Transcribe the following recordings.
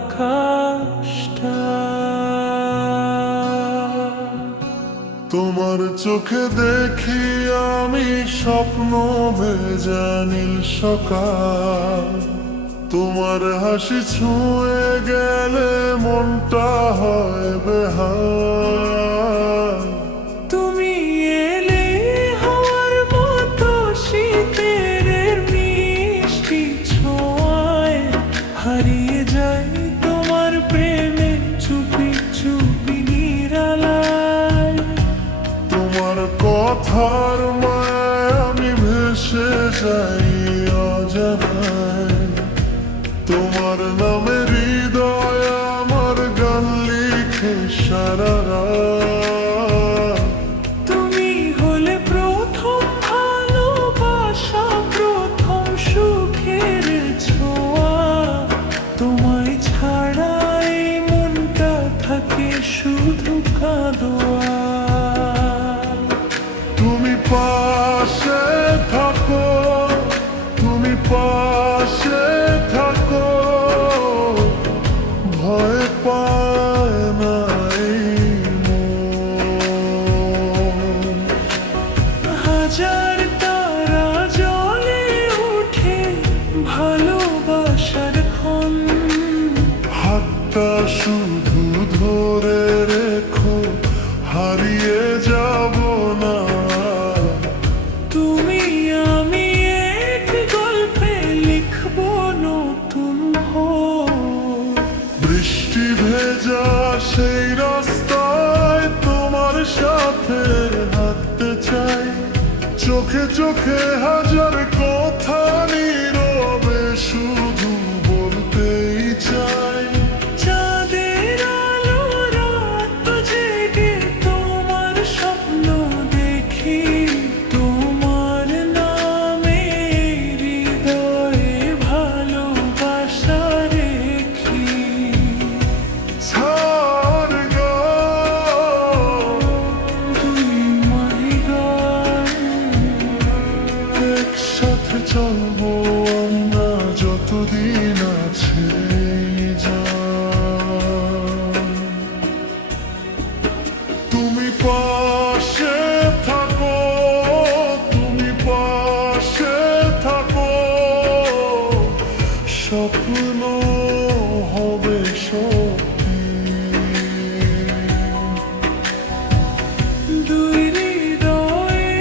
আকাশটা। তোমার চোখে দেখি আমি স্বপ্ন ভেজা নীল সকাল। তোমার হাসি ছুঁয়ে গেলে মনটা হয় বেহাল। তুমি এলে হওয়ার মতো শীতের মিষ্টি ছোঁয়ায়, হারিয়ে যাই তোমার প্রেমে চুপি চুপি নিরালায়। তোমার কথার মায়ায় আমি ভেসে যাই অজানায়। তোমার নামে হৃদয় আমার গান লিখে সারা রাত। তুমি হলে প্রথম ভালোবাসা, প্রথম সুখের ছোঁয়া। তোমায় ছাড়া এই মনটা থাকে শুধু কাঁদোয়া। তুমি পাশে থাকো, তুমি পাশে থাকো, ভয় পায় না এই মন। হাজার তারা জ্বলে ওঠে ভালোবাসার ক্ষণ। হাতটা শুধু ধরে রেখো, হারিয়ে যাব না। তুমি আমি এক গল্পে লিখবো নতুন ভোর। বৃষ্টি ভেজা সেই রাস্তায় তোমার সাথে হাঁটতে চাই। চোখে চোখে হাজার কথা নীরবে শুধু বলতেই চাই। চাঁদের আলো রাত জেগে তোমার স্বপ্ন দেখি। তোমার নামে হৃদয়ে ভালোবাসা রেখি। ছাড় গো, দুই মাইগান একসাথে চলবো আমরা যতদিন আছে এই জান। তুমি পাশে থাকো, তুমি পাশে থাকো, স্বপ্ন হবে সত্যি। দুই হৃদয়ে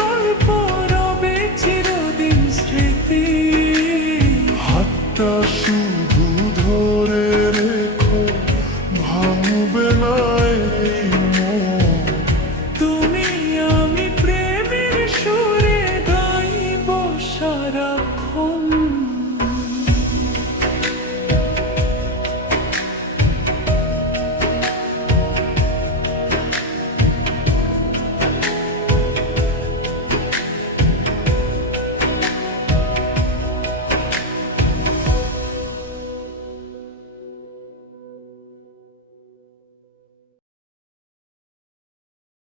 গল্প রবে চিরদিন স্মৃতি। হাতটা